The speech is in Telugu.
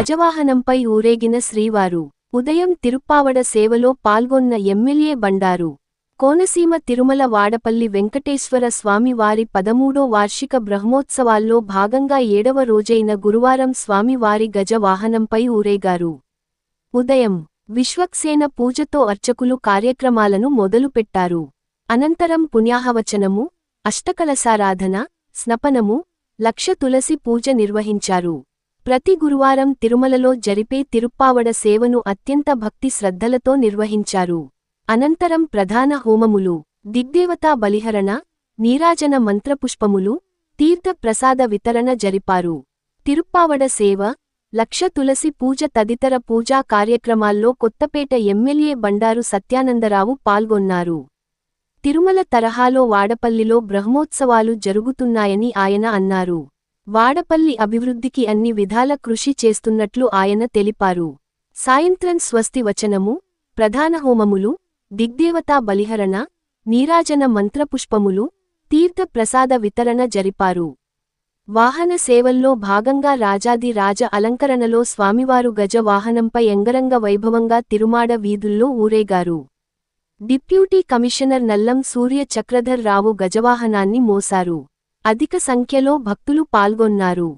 గజవాహనంపై ఊరేగిన శ్రీవారు ఉదయం తిరుప్పావడ సేవలో పాల్గొన్న ఎమ్మెల్యే బండారు. కోనసీమ తిరుమల వాడపల్లి వెంకటేశ్వర స్వామివారి పదమూడో వార్షిక బ్రహ్మోత్సవాల్లో భాగంగా ఏడవ రోజైన గురువారం స్వామివారి గజవాహనంపై ఊరేగారు. ఉదయం విశ్వక్సేన పూజతో అర్చకులు కార్యక్రమాలను మొదలుపెట్టారు. అనంతరం పుణ్యాహవచనము అష్టకలసారాధన స్నపనము లక్ష తులసి పూజ నిర్వహించారు. ప్రతి గురువారం తిరుమలలో జరిపే తిరుప్పావడ సేవను అత్యంత భక్తి శ్రద్ధలతో నిర్వహించారు. అనంతరం ప్రధాన హోమములు దిగ్దేవతా బలిహరణ నీరాజన మంత్రపుష్పములు తీర్థ ప్రసాద వితరణ జరిపారు. తిరుప్పావడ సేవ లక్ష తులసి పూజ తదితర పూజా కార్యక్రమాల్లో కొత్తపేట ఎమ్మెల్యే బండారు సత్యానందరావు పాల్గొన్నారు. తిరుమల తరహాలో వాడపల్లిలో బ్రహ్మోత్సవాలు జరుగుతున్నాయని ఆయన అన్నారు. వాడపల్లి అభివృద్ధికి అన్ని విధాల కృషి చేస్తున్నట్లు ఆయన తెలిపారు. సాయంత్రం స్వస్తి వచనము ప్రధాన హోమములు దిగ్దేవతా బలిహరణ నీరాజన మంత్రపుష్పములు తీర్థ ప్రసాద వితరణ జరిపారు. వాహన సేవల్లో భాగంగా రాజాది రాజ అలంకరణలో స్వామివారు గజ వాహనంపై ఎంగరంగ వైభవంగా తిరుమాడ వీధుల్లో ఊరేగారు. డిప్యూటీ కమిషనర్ నల్లం సూర్య చక్రధర్ రావు గజవాహనాన్ని మోసారు. అధిక సంఖ్యలో భక్తులు పాల్గొన్నారు.